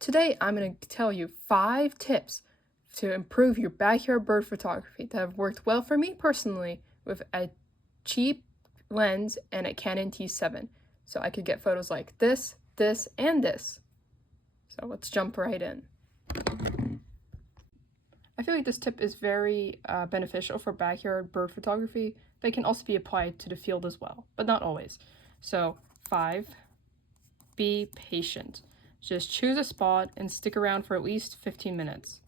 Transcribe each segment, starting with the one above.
Today, I'm going to tell you 5 tips to improve your backyard bird photography that have worked well for me personally with a cheap lens and a Canon T7. So I could get photos like this, this, and this. So let's jump right in. I feel like this tip is very beneficial for backyard bird photography, but it can also be applied to the field as well, but not always. So 5, be patient. Just choose a spot and stick around for at least 15 minutes.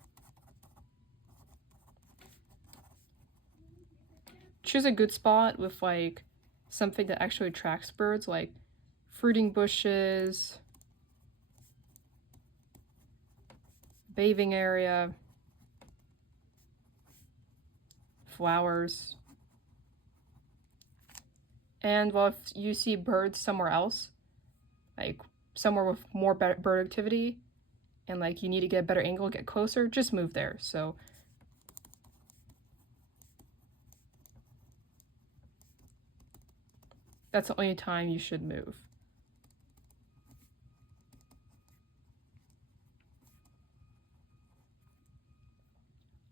Choose a good spot with like something that actually attracts birds, like fruiting bushes, bathing area, flowers. And well, if you see birds somewhere else, like somewhere with more bird activity, and like you need to get a better angle, get closer, just move there. So that's the only time you should move.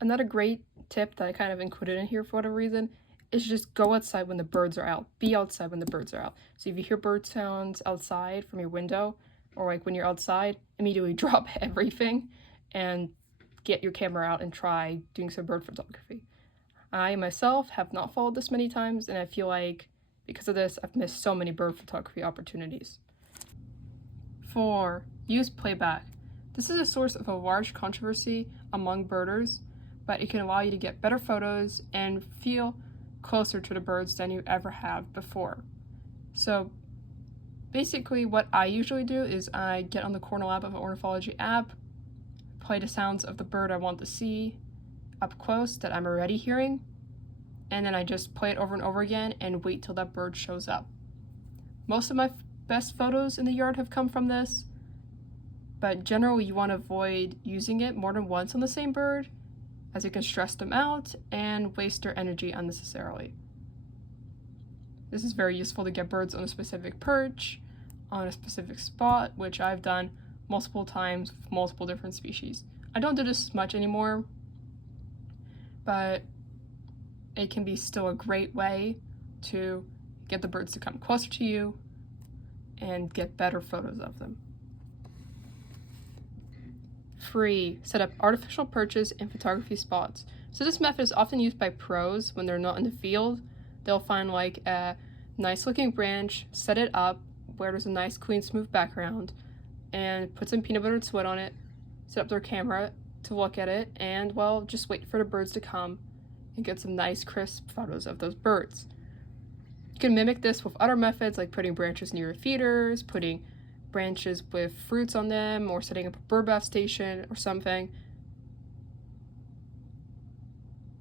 Another great tip that I kind of included in here for whatever reason is just go outside when the birds are out. Be outside when the birds are out. So if you hear bird sounds outside from your window, or like when you're outside, immediately drop everything and get your camera out and try doing some bird photography. I myself have not followed this many times, and I feel like because of this, I've missed so many bird photography opportunities. 4. Use playback. This is a source of a large controversy among birders, but it can allow you to get better photos and feel closer to the birds than you ever have before. So basically what I usually do is I get on the Cornell app of an ornithology app, play the sounds of the bird I want to see up close that I'm already hearing, and then I just play it over and over again and wait till that bird shows up. Most of my best photos in the yard have come from this, but generally you want to avoid using it more than once on the same bird, as it can stress them out and waste their energy unnecessarily. This is very useful to get birds on a specific perch, on a specific spot, which I've done multiple times with multiple different species. I don't do this much anymore, but it can be still a great way to get the birds to come closer to you and get better photos of them. 3. Set up artificial perches in photography spots. So this method is often used by pros when they're not in the field. They'll find like a nice looking branch, set it up where there's a nice clean smooth background, and put some peanut butter and sweat on it, set up their camera to look at it, and well, just wait for the birds to come and get some nice crisp photos of those birds. You can mimic this with other methods like putting branches near your feeders, putting branches with fruits on them, or setting up a bird bath station or something.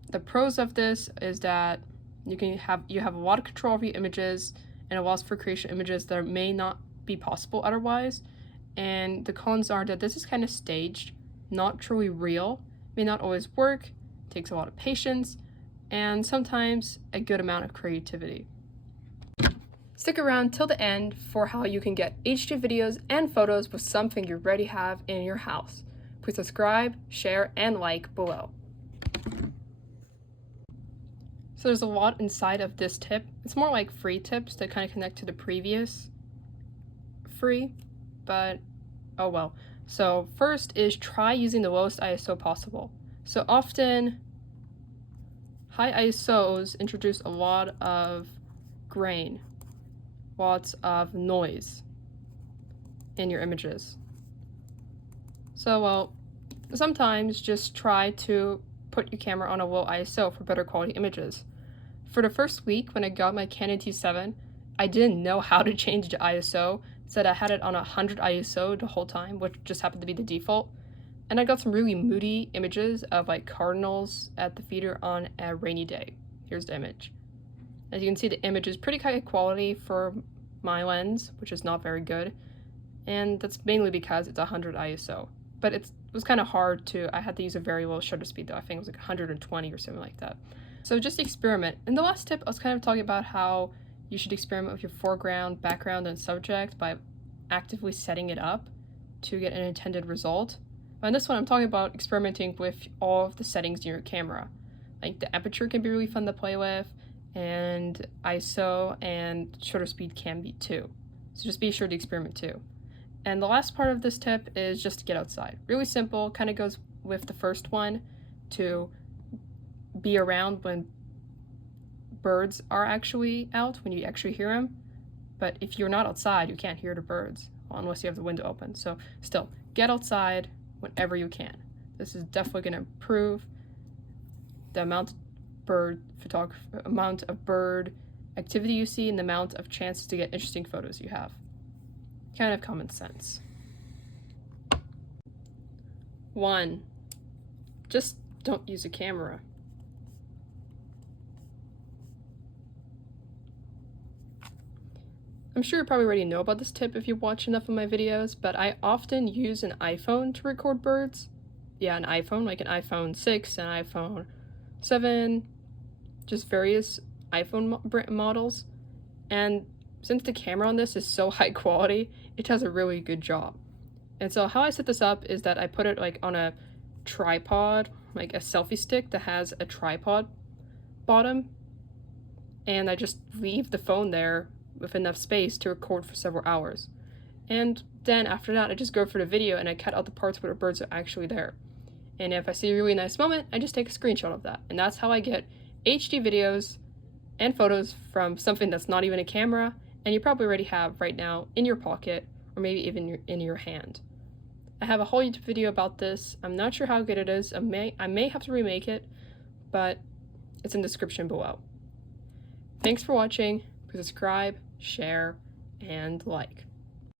The pros of this is that you have a lot of control over your images, and it allows for creation of images that may not be possible otherwise. And the cons are that this is kind of staged, not truly real, may not always work, takes a lot of patience, and sometimes a good amount of creativity. Stick around till the end for how you can get HD videos and photos with something you already have in your house. Please subscribe, share, and like below. So there's a lot inside of this tip. It's more like free tips that kind of connect to the previous free, but oh well. So first is try using the lowest ISO possible. So often high ISOs introduce a lot of grain, lots of noise in your images. So well, sometimes just try to put your camera on a low ISO for better quality images. For the first week when I got my Canon T7, I didn't know how to change the ISO, so I had it on 100 ISO the whole time, which just happened to be the default. And I got some really moody images of like cardinals at the feeder on a rainy day. Here's the image. As you can see, the image is pretty high quality for my lens, which is not very good, and that's mainly because it's 100 ISO. But it was kind of hard to, I had to use a very low shutter speed though. I think it was like 120 or something like that. So just experiment. In the last tip, I was kind of talking about how you should experiment with your foreground, background, and subject by actively setting it up. to get an intended result. And this one, I'm talking about experimenting with all of the settings in your camera. Like the aperture can be really fun to play with, and ISO and shutter speed can be too. So just be sure to experiment too. And the last part of this tip is just to get outside. Really simple, kind of goes with the first one, to be around when birds are actually out, when you actually hear them. But if you're not outside, you can't hear the birds, unless you have the window open. So still, get outside whenever you can. This is definitely going to improve the amount of bird activity you see and the amount of chances to get interesting photos you have. Kind of common sense. 1. Just don't use a camera. I'm sure you probably already know about this tip if you watch enough of my videos, but I often use an iPhone to record birds. Yeah, an iPhone, like an iPhone 6, an iPhone 7, just various iPhone models. And since the camera on this is so high quality, it does a really good job. And so how I set this up is that I put it like on a tripod, like a selfie stick that has a tripod bottom, and I just leave the phone there with enough space to record for several hours. And then after that, I just go for the video and I cut out the parts where the birds are actually there. And if I see a really nice moment, I just take a screenshot of that. And that's how I get HD videos and photos from something that's not even a camera, and you probably already have right now in your pocket, or maybe even in your hand. I have a whole YouTube video about this. I'm not sure how good it is. I may have to remake it, but it's in the description below. Thanks for watching. Please subscribe, share, and like.